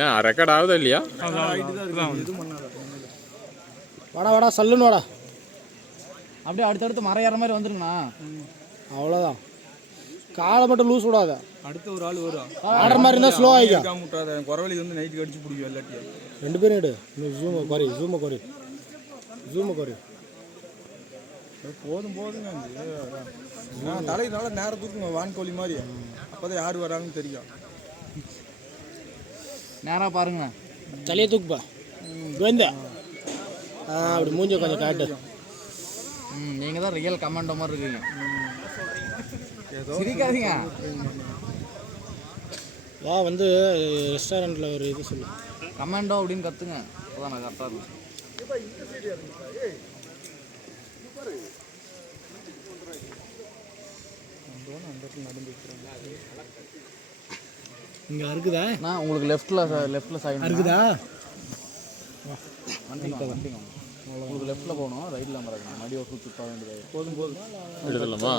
ஏன் ரெக்கார்ட் ஆகுதா இல்லையா? வாடா வாடா சல்லுன்னு வாடா. அப்படியே அடுத்தடுத்து மரம் ஏற மாதிரி வந்துருங்கண்ணா. அவ்வளோதான். காலை மட்டும் லூஸ் விடாத. அடுத்த ஒரு ஆள் வரும் ஆடுற மாதிரி இருந்தால் ஸ்லோ ஆகிக்கா. முட்டாத குறவழி வந்து நைட்டுக்கு அடிச்சு பிடிக்கும் எல்லாத்தையும். 2 பேரும் எடு. ஜூமை குறை. போதுங்க. நான் தலையினால நேரம் தூக்குங்க வான்கோழி மாதிரி. அப்போதான் யார் வராங்கன்னு தெரியும். நேராக பாருங்கண்ணா. தலையை தூக்குப்பா. கோவிந்த அப்படி மூஞ்ச கொஞ்சம் காட்டு. நீங்கள் தான் ரியல் கமெண்டோ மாதிரி இருக்கீங்க. சிரிக்காதீங்க. வா வந்து ரெஸ்டாரண்ட்டில் ஒரு இது சொல்லு. கமெண்டோ அப்படின்னு கற்றுங்க. அதான் நான் கரெக்டாக இருக்கும். இங்கே இருக்குதா? நான் உங்களுக்கு லெஃப்ட்டில் சைடு இருக்குதா? வண்டிங்க உங்களுக்கு லெஃப்ட்டில் போகணும். ரைட்டில் மறக்கணும். மறுபடியும் ஒரு சுற்று வேண்டியது. போதும் எடுத்துடலாமா?